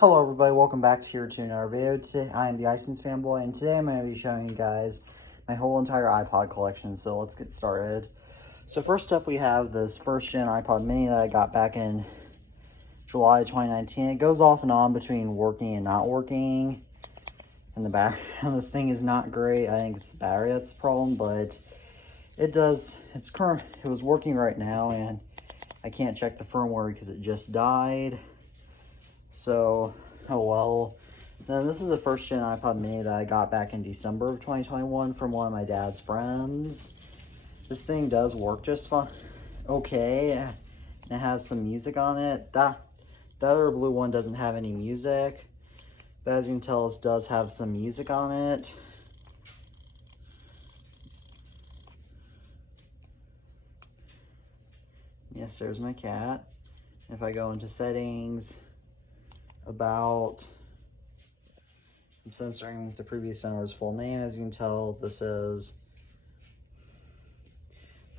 Hello everybody, welcome back here to another video. Today I am the iTunes fanboy, and today I'm going to be showing you guys my whole entire iPod collection. So let's get started. So first up we have this first gen iPod mini that I got back in July 2019. It goes off and on between working and not working. And the battery on this thing is not great. I think it's the battery that's the problem, but it was working right now, and I can't check the firmware because it just died. So, oh well. Then this is a first gen iPod mini that I got back in December of 2021 from one of my dad's friends. This thing does work just fine. Okay, and it has some music on it. The other blue one doesn't have any music, but as you can tell, it does have some music on it. Yes, there's my cat. If I go into settings, I'm censoring the previous owner's full name. As you can tell, it says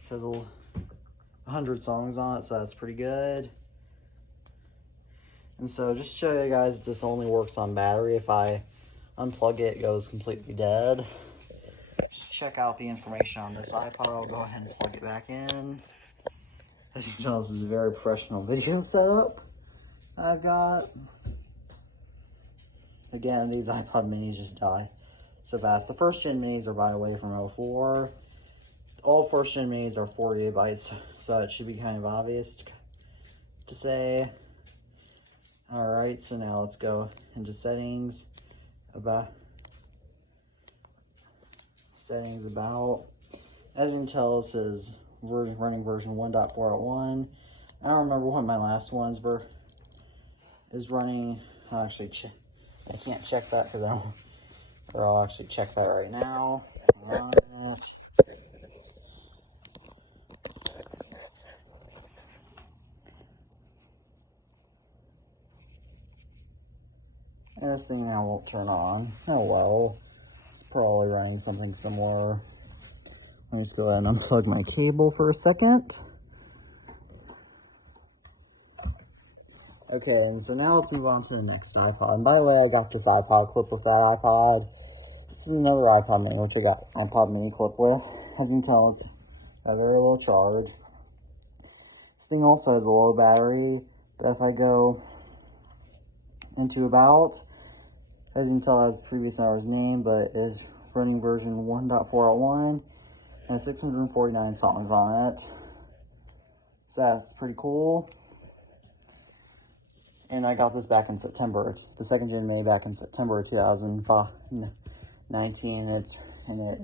100 songs on it, so that's pretty good. And so just to show you guys, this only works on battery. If I unplug it, it goes completely dead. Just check out the information on this iPod. I'll go ahead and plug it back in. As you can tell, this is a very professional video setup I've got. Again, these iPod minis just die so fast. The first gen minis are, by the way, from 04. All first gen minis are 4 gigabytes, so it should be kind of obvious to say. Alright, so now let's go into settings. About. As you can tell, this is running version 1.4.1. I don't remember what my last one's is running. I can't check that because I don't. Or I'll actually check that right now. And this thing now won't turn on. Oh well. It's probably running something similar. Let me just go ahead and unplug my cable for a second. Okay, and so now let's move on to the next iPod. And by the way, I got this iPod clip with that iPod. This is another iPod mini, which I got iPod mini clip with. As you can tell, it's a very low charge. This thing also has a low battery, but if I go into about, as you can tell, it has the previous owner's name, but is running version 1.4.1 and 649 songs on it. So that's pretty cool. And I got this back in September. The second gen mini back in September 2019. And it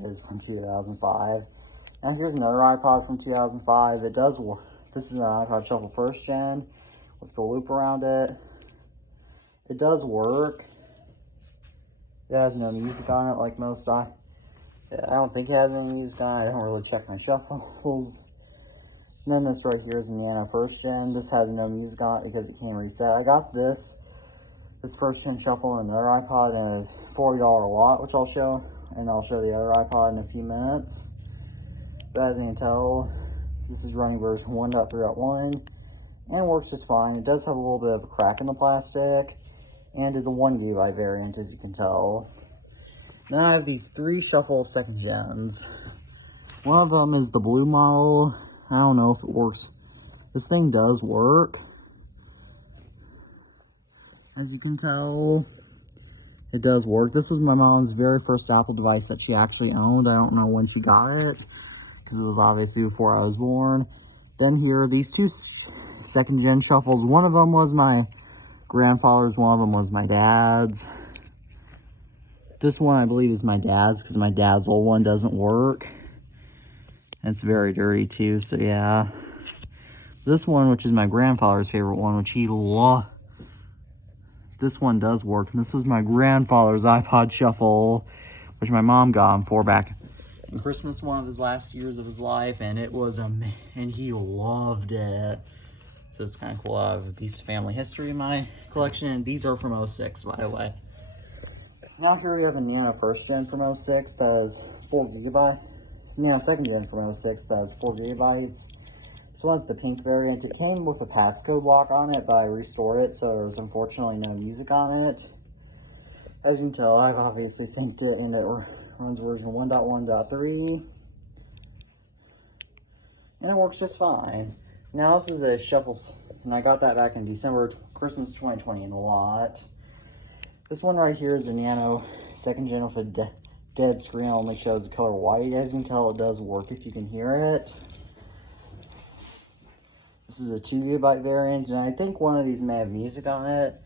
is from 2005. Now here's another iPod from 2005. It does work. This is an iPod Shuffle first gen with the loop around it. It does work. It has no music on it like most I don't think it has any music on it. I don't really check my shuffles. And then this right here is a Nano first gen. This has no music on it because it can't reset. I got this first gen shuffle and another iPod in a $40 lot, which I'll show, and I'll show the other iPod in a few minutes. But as you can tell, this is running version 1.3.1 and works just fine. It does have a little bit of a crack in the plastic and is a 1 gigabyte variant, as you can tell. Then I have these 3 shuffle second gens. One of them is the blue model. I don't know if it works. This thing does work. As you can tell, it does work. This was my mom's very first Apple device that she actually owned. I don't know when she got it, because it was obviously before I was born. Then here are these 2 second gen shuffles. One of them was my grandfather's, one of them was my dad's. This one I believe is my dad's, because my dad's old one doesn't work. It's very dirty too, so yeah. This one, which is my grandfather's favorite one, which he loved. This one does work. And this was my grandfather's iPod Shuffle, which my mom got him for back in Christmas, one of his last years of his life, and it was and he loved it. So it's kind of cool. I have a piece of family history in my collection, and these are from 06, by the way. Now here we have a Nano first gen from 06 that is 4 gigabytes. Nano second gen from 06 that has 4 gigabytes. This one's the pink variant. It came with a passcode lock on it, but I restored it, so there's unfortunately no music on it. As you can tell, I've obviously synced it, and it runs version 1.1.3. And it works just fine. Now this is a shuffle, and I got that back in December, Christmas 2020 in a lot. This one right here is a Nano 2nd gen with a dead screen. It only shows the color white. As you can tell, it does work if you can hear it. This is a 2 GB variant, and I think one of these may have music on it.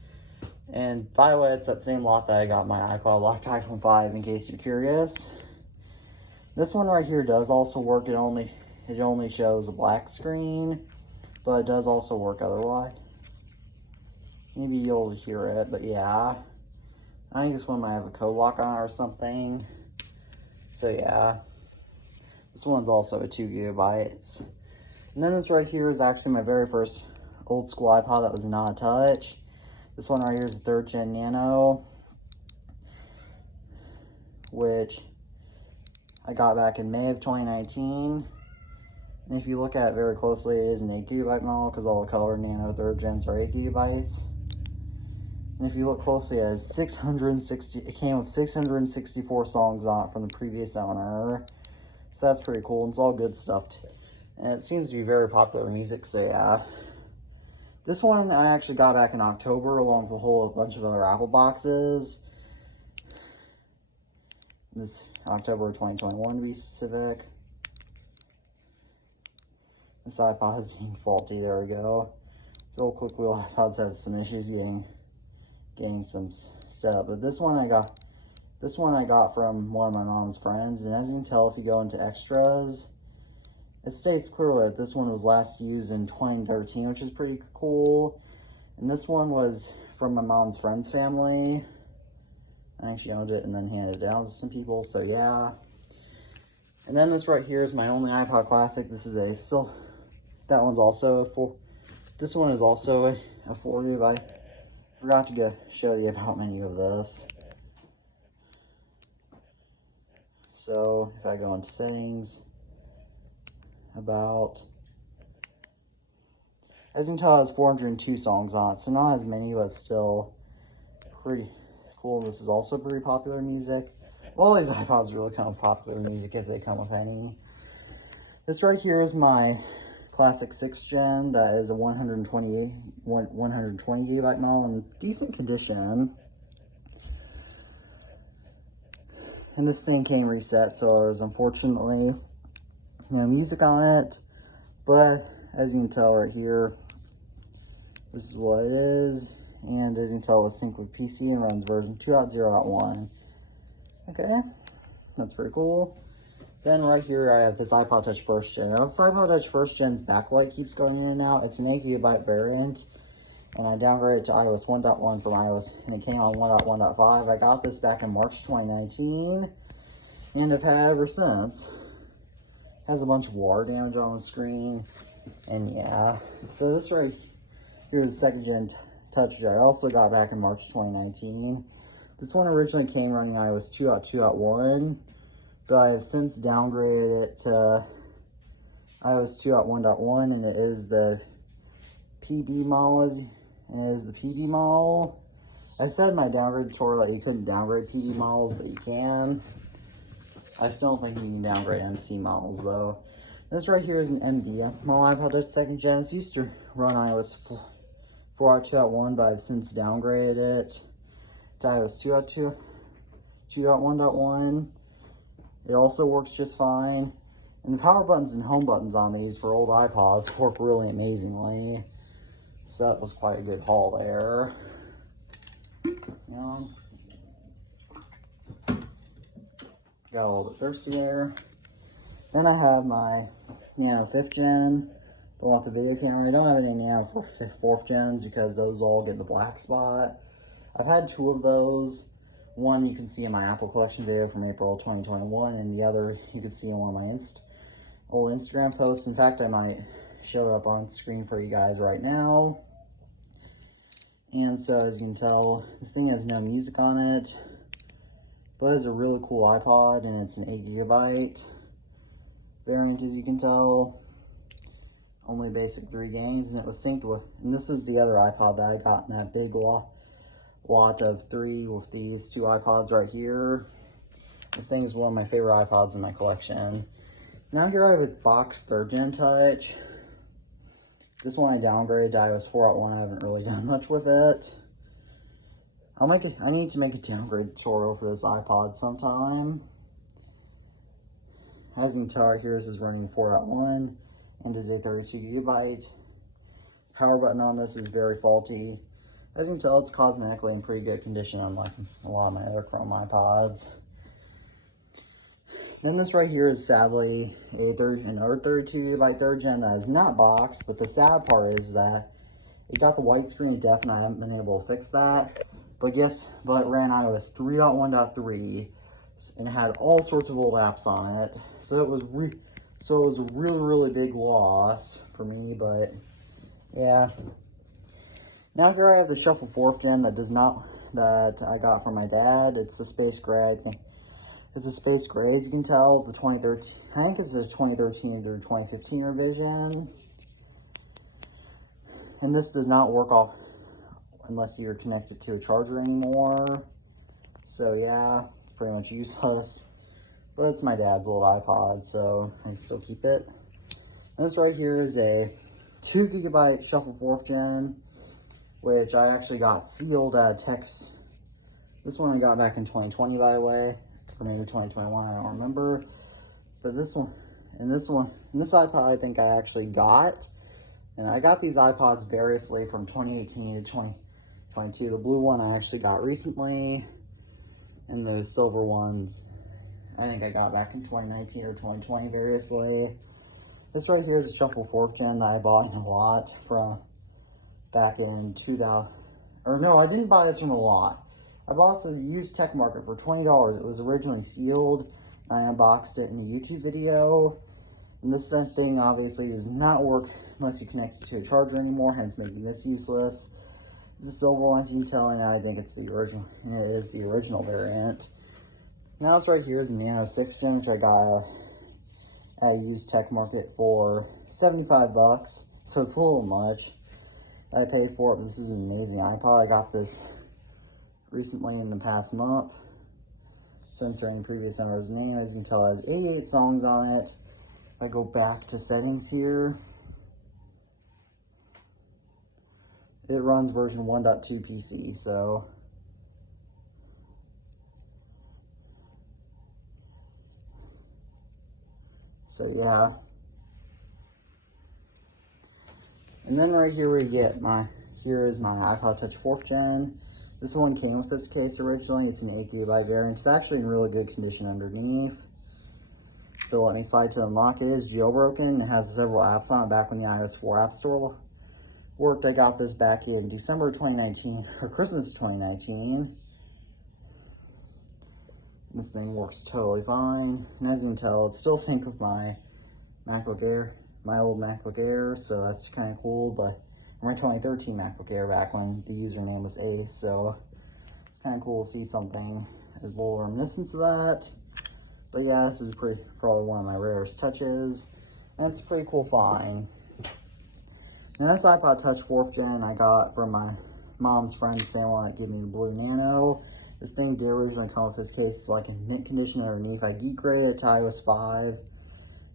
And by the way, it's that same lot that I got my iCloud locked iPhone 5, in case you're curious. This one right here does also work. It only shows a black screen, but it does also work otherwise. Maybe you'll hear it, but yeah. I think this one might have a code lock on it or something. So yeah. This one's also a 2 GB. And then this right here is actually my very first old school iPod that was not a touch. This one right here is a 3rd Gen Nano, which I got back in May of 2019. And if you look at it very closely, it is an 8 GB model because all the color Nano 3rd Gens are 8 GB. And if you look closely, it has 660. It came with 664 songs on it from the previous owner. So that's pretty cool. And it's all good stuff too. And it seems to be very popular music, so yeah. This one I actually got back in October along with a whole bunch of other Apple boxes. This October 2021 to be specific. This iPod is being faulty, there we go. These old click wheel iPods have some issues getting some stuff. But this one I got from one of my mom's friends, and as you can tell if you go into extras, it states clearly that this one was last used in 2013, which is pretty cool. And this one was from my mom's friend's family. I think she owned it and then handed it down to some people, so yeah. And then this right here is my only iPod Classic. This is that one's also this one is also a 4 GB. I forgot to show you about menu of this. So if I go into settings, as you can tell, it has 402 songs on it, so not as many, but still pretty cool. This is also pretty popular music. Well, these iPods really come with popular music if they come with any. This right here is my classic 6th gen. That is a 120 GB model in decent condition. And this thing came reset, so there's unfortunately no music on it. But as you can tell right here, this is what it is. And as you can tell, it's synced with PC and runs version 2.0.1. Okay, that's pretty cool. Then right here, I have this iPod Touch 1st Gen. Now, this iPod Touch 1st Gen's backlight keeps going in and out. It's an 8 GB variant, and I downgraded it to iOS 1.1 from iOS, and it came on 1.1.5. I got this back in March 2019, and I've had ever since. It has a bunch of water damage on the screen, and yeah. So this right here is the 2nd Gen Touch that I also got back in March 2019. This one originally came running iOS 2.2.1, but I have since downgraded it to iOS 2.1.1, and it is the PD model. I said in my downgrade tutorial that you couldn't downgrade PD models, but you can. I still don't think you can downgrade MC models though. This right here is an MD model iPod Touch 2nd Gen. This used to run iOS 4.2.1, but I've since downgraded it to iOS 2.1.1. It also works just fine. And the power buttons and home buttons on these for old iPods work really amazingly. So that was quite a good haul there. Got a little bit thirsty there. Then I have my Nano 5th Gen. But want the video camera. I don't have any Nano 4th Gens because those all get the black spot. I've had 2 of those. One you can see in my Apple collection video from April 2021, and the other you can see in one of my old Instagram posts. In fact, I might show it up on screen for you guys right now. And so as you can tell, this thing has no music on it, but it's a really cool iPod, and it's an 8 GB variant, as you can tell. only basic 3 games, and it was synced with, and this was the other iPod that I got in that big lot of 3 with these 2 iPods right here. This thing is one of my favorite iPods in my collection. Now here I have a box 3rd Gen Touch. This one I downgraded to iOS 4.1. I haven't really done much with it. I need to make a downgrade tutorial for this iPod sometime. As you can tell right here, this is running 4.1 and is a 32 gigabyte. Power button on this is very faulty. As you can tell, it's cosmetically in pretty good condition, unlike a lot of my other Chrome iPods. Then this right here is sadly another 32 gigabyte 3rd Gen that is not boxed, but the sad part is that it got the white screen of death and I haven't been able to fix that. But it ran iOS 3.1.3 and it had all sorts of old apps on it. So it was a really big loss for me, but yeah. Now here I have the Shuffle 4th Gen that I got from my dad. It's the Space Gray, I think. It's a Space Gray, as you can tell. The 2013, I think it's a 2013 to 2015 revision. And this does not work off unless you're connected to a charger anymore. So yeah, it's pretty much useless. But it's my dad's old iPod, so I still keep it. And this right here is a 2 gigabyte Shuffle 4th Gen, which I actually got sealed at text. This one I got back in 2020, by the way, or maybe 2021, I don't remember. But this iPod I think I actually got. And I got these iPods variously from 2018 to 2022. The blue one I actually got recently, and those silver ones I think I got back in 2019 or 2020 variously. This right here is a Shuffle 4th Gen that I bought in a lot from back in 2000. Or no, I didn't buy this from a lot. I bought this at the used tech market for $20. It was originally sealed. I unboxed it in a YouTube video. And this thing obviously does not work unless you connect it to a charger anymore, hence making this useless. The silver one, as you can tell, and I think it's the original, and it is the original variant. Now this right here is a Nano 6th Gen, which I got at a used tech market for 75 bucks. So it's a little much. I paid for it, but this is an amazing iPod. I got this recently in the past month. Censoring previous owner's name, as you can tell, it has 88 songs on it. If I go back to settings here, it runs version 1.2 PC, so yeah. And then right here we get here is my iPod Touch 4th Gen. This one came with this case originally. It's an 8 gigabyte variant. It's actually in really good condition underneath. So let me slide to unlock. It is jailbroken. It has several apps on it back when the iOS 4 App Store worked. I got this back in December 2019, or Christmas 2019. This thing works totally fine. And as you can tell, it's still synced with my MacBook Air, my old MacBook Air, so that's kind of cool. But my 2013 MacBook Air back when the username was Ace, so it's kind of cool to see something as a little reminiscence of that. But yeah, this is probably one of my rarest touches, and it's a pretty cool find. Now this iPod Touch 4th Gen I got from my mom's friend, the same one that gave me the blue Nano. This thing did originally come with this case. It's like in mint condition underneath. I geek graded it to iOS 5,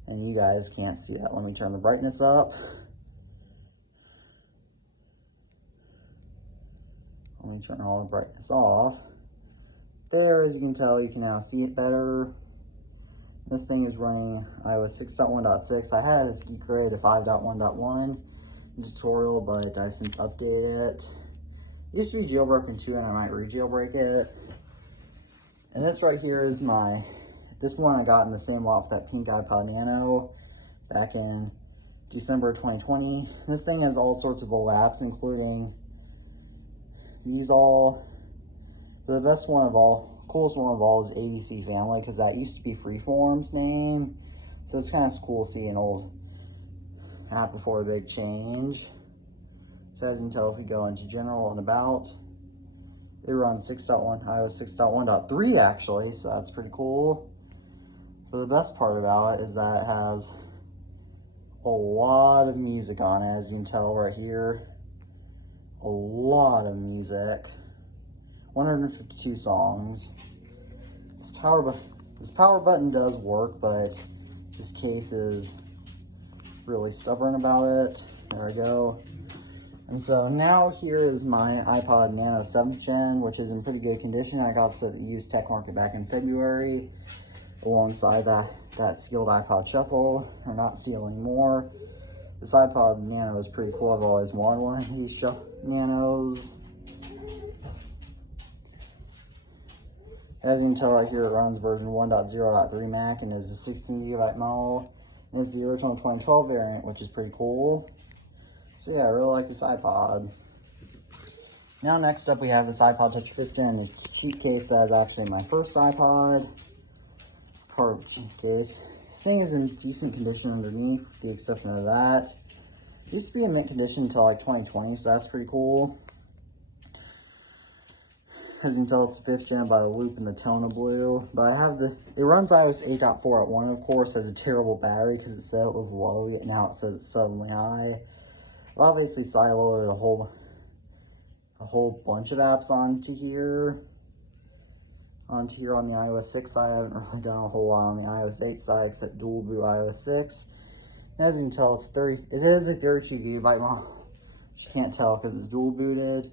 and you guys can't see that. Let me turn the brightness up. Let me turn all the brightness off. There, as you can tell, you can now see it better. This thing is running iOS 6.1.6. I had this geek graded to 5.1.1 tutorial, but I've since updated it. It used to be jailbroken too, and I might re-jailbreak it. And this right here is this one I got in the same lot with that pink Ipod Nano back in December 2020. This thing has all sorts of old apps, including these all. But the best one of all, coolest one of all is ABC Family, because that used to be Freeform's name. So it's kind of cool to see an old app before a big change. So as you can tell, if we go into general and about, it runs 6.1, iOS 6.1.3 actually, so that's pretty cool. But the best part about it is that it has a lot of music on it, as you can tell right here. A lot of music. 152 songs. This power button does work, but this case is really stubborn about it. There we go. And so now here is my Ipod Nano 7th Gen, which is in pretty good condition. I got this at the used tech market back in February, alongside that sealed iPod Shuffle. Or not sealed anymore. This Ipod Nano is pretty cool. I've always wanted one of these Nanos. As you can tell right here, it runs version 1.0.3 Mac and is a 16 gigabyte model. And is the original 2012 variant, which is pretty cool. So yeah, I really like this iPod. Now next up we have this iPod Touch 5th Gen, a cheap case that is actually my first iPod. Part of the cheap case. This thing is in decent condition underneath, with the exception of that. It used to be in mint condition until like 2020, so that's pretty cool. As you can tell, it's a 5th Gen by a loop in the tone of blue. But I have it runs iOS 8.4.1, of course, has a terrible battery because it said it was low, yet now it says it's suddenly high. I've obviously sideloaded a whole bunch of apps onto here on the iOS 6 side. I haven't really done a whole lot on the iOS 8 side except dual boot iOS 6. And as you can tell, it is a 32 gigabyte model, which you can't tell because it's dual booted.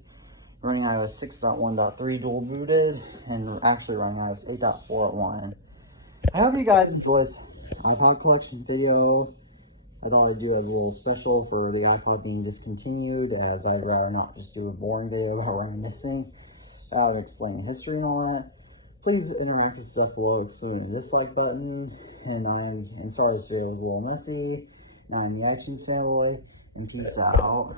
Running iOS 6.1.3 dual booted, and actually running iOS 8.4.1. I hope you guys enjoy this iPod collection video. I thought I'd do as a little special for the iPod being discontinued, as I'd rather not just do a boring video about reminiscing, about explaining history and all that. Please interact with stuff below, excluding the dislike button. And sorry this video was a little messy. And I'm the iTunes fanboy, and peace out.